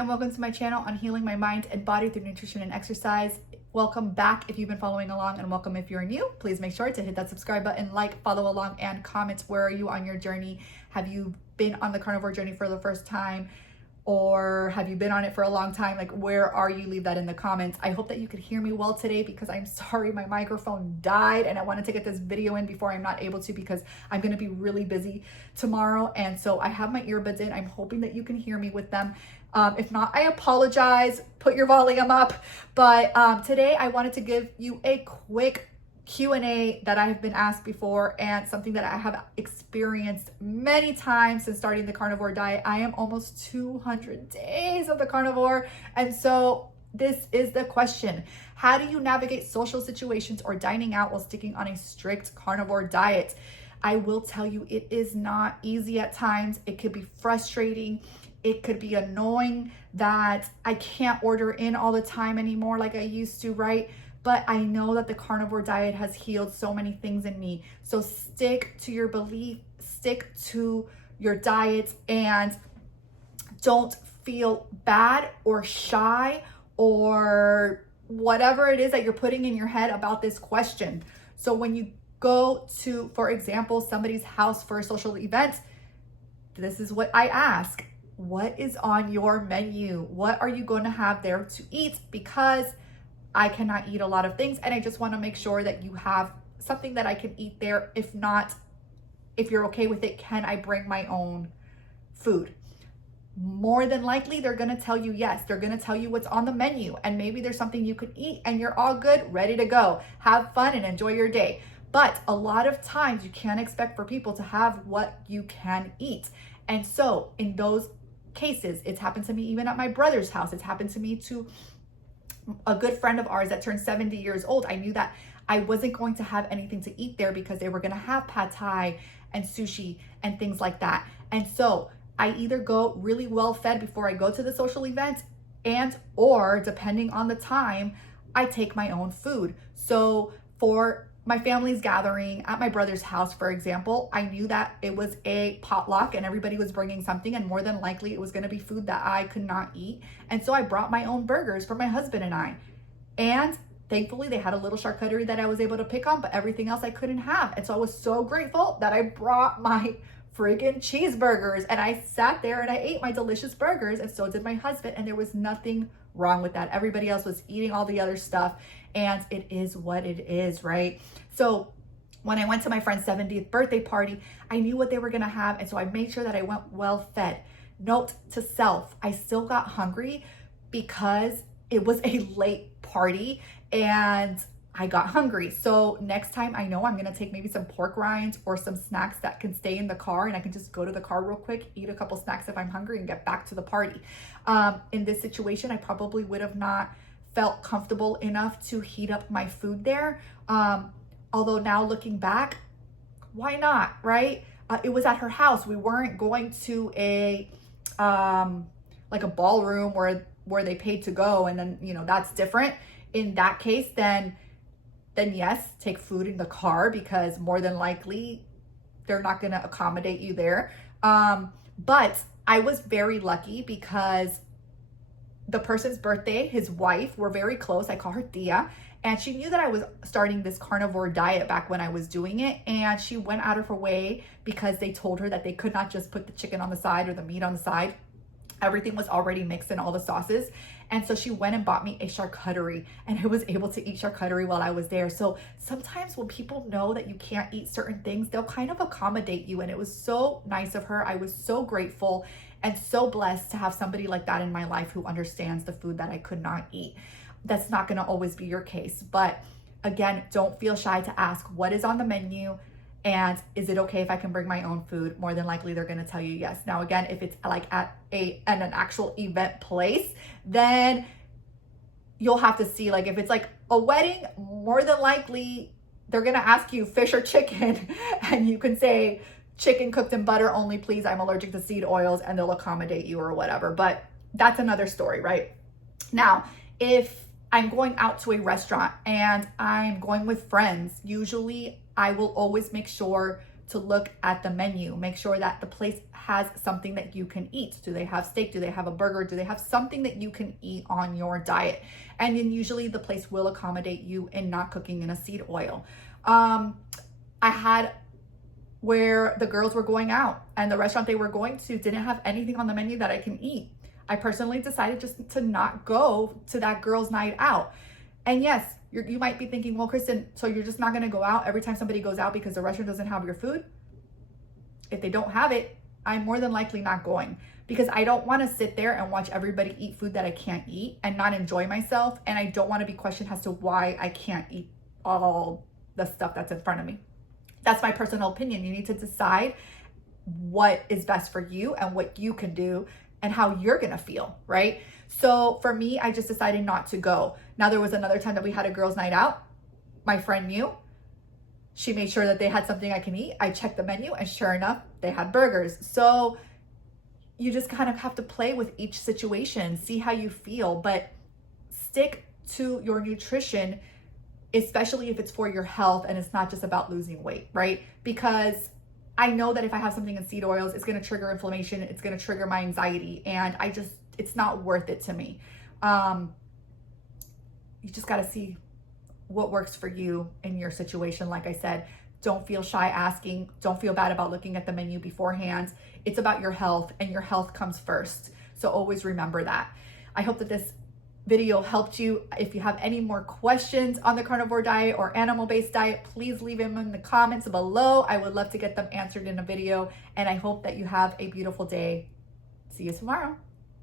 and welcome to my channel on healing my mind and body through nutrition and exercise. Welcome back if you've been following along, and welcome if you're new. Please make sure to hit that subscribe button, like, follow along, and comment. Where are you on your journey? Have you been on the carnivore journey for the first time? Or have you been on it for a long time? Like, where are you? Leave that in the comments. I hope that you could hear me well today, because I'm sorry my microphone died and I wanted to get this video in before I'm not able to, because I'm going to be really busy tomorrow. And so I have my earbuds in. I'm hoping that you can hear me with them. If not, I apologize. Put your volume up. But today I wanted to give you a quick Q&A that I have been asked before, and something that I have experienced many times since starting the carnivore diet. I am almost 200 days of the carnivore, and so this is the question: how do you navigate social situations or dining out while sticking on a strict carnivore diet? I will tell you, it is not easy at times. It could be frustrating. It could be annoying that I can't order in all the time anymore like I used to, right? But I know that the carnivore diet has healed so many things in me. So stick to your belief, stick to your diet, and don't feel bad or shy or whatever it is that you're putting in your head about this question. So when you go to, for example, somebody's house for a social event, this is what I ask: what is on your menu? What are you going to have there to eat? Because I cannot eat a lot of things, and I just want to make sure that you have something that I can eat there. If not, if you're okay with it, can I bring my own food? More than likely, they're going to tell you yes. They're going to tell you what's on the menu, and maybe there's something you could eat and you're all good, ready to go. Have fun and enjoy your day. But a lot of times you can't expect for people to have what you can eat. And so in those cases, it's happened to me even at my brother's house. It's happened to me to a good friend of ours that turned 70 years old. I knew that I wasn't going to have anything to eat there because they were going to have pad thai and sushi and things like that. And so I either go really well fed before I go to the social event, and or depending on the time, I take my own food. So for my family's gathering at my brother's house, for example, I knew that it was a potluck and everybody was bringing something, and more than likely it was going to be food that I could not eat. And so I brought my own burgers for my husband and I. And thankfully they had a little charcuterie that I was able to pick on, but everything else I couldn't have. And so I was so grateful that I brought my friggin' cheeseburgers, and I sat there and I ate my delicious burgers, and so did my husband, and there was nothing wrong with that. Everybody else was eating all the other stuff, and it is what it is, right? So when I went to my friend's 70th birthday party, I knew what they were gonna have, and so I made sure that I went well fed. Note to self: I still got hungry because it was a late party and I got hungry. So next time, I know I'm gonna take maybe some pork rinds or some snacks that can stay in the car, and I can just go to the car real quick, eat a couple snacks if I'm hungry, and get back to the party. In this situation, I probably would have not felt comfortable enough to heat up my food there. Although now looking back, why not, right? It was at her house. We weren't going to a like a ballroom where they paid to go, and then, you know, that's different. In that case, then yes, take food in the car, because more than likely they're not going to accommodate you there. But I was very lucky because the person's birthday, his wife, were very close. I call her Tia, and she knew that I was starting this carnivore diet back when I was doing it. And she went out of her way, because they told her that they could not just put the chicken on the side or the meat on the side. Everything was already mixed in, all the sauces. And so she went and bought me a charcuterie, and I was able to eat charcuterie while I was there. So sometimes when people know that you can't eat certain things, they'll kind of accommodate you. And it was so nice of her. I was so grateful and so blessed to have somebody like that in my life who understands the food that I could not eat. That's not going to always be your case. But again, don't feel shy to ask what is on the menu. And is it okay if I can bring my own food? More than likely, they're going to tell you yes. Now, again, if it's like at an actual event place, then you'll have to see. Like if it's like a wedding, more than likely they're going to ask you fish or chicken, and you can say chicken cooked in butter only, please. I'm allergic to seed oils, and they'll accommodate you or whatever. But that's another story, right? Now, if I'm going out to a restaurant and I'm going with friends, usually I will always make sure to look at the menu. Make sure that the place has something that you can eat. Do they have steak? Do they have a burger? Do they have something that you can eat on your diet? And then usually the place will accommodate you in not cooking in a seed oil. I had where the girls were going out and the restaurant they were going to didn't have anything on the menu that I can eat. I personally decided just to not go to that girls' night out. And yes, you might be thinking, well, Kristin, so you're just not going to go out every time somebody goes out because the restaurant doesn't have your food? If they don't have it, I'm more than likely not going, because I don't want to sit there and watch everybody eat food that I can't eat and not enjoy myself. And I don't want to be questioned as to why I can't eat all the stuff that's in front of me. That's my personal opinion. You need to decide what is best for you and what you can do and how you're going to feel, right? So for me, I just decided not to go. Now, there was another time that we had a girls' night out. My friend knew. She made sure that they had something I can eat. I checked the menu and sure enough, they had burgers. So you just kind of have to play with each situation, see how you feel, but stick to your nutrition, especially if it's for your health and it's not just about losing weight, right? Because I know that if I have something in seed oils, it's going to trigger inflammation. It's going to trigger my anxiety. And it's not worth it to me. You just got to see what works for you in your situation. Like I said, don't feel shy asking. Don't feel bad about looking at the menu beforehand. It's about your health, and your health comes first. So always remember that. I hope that this video helped you. If you have any more questions on the carnivore diet or animal-based diet, please leave them in the comments below. I would love to get them answered in a video, and I hope that you have a beautiful day. See you tomorrow.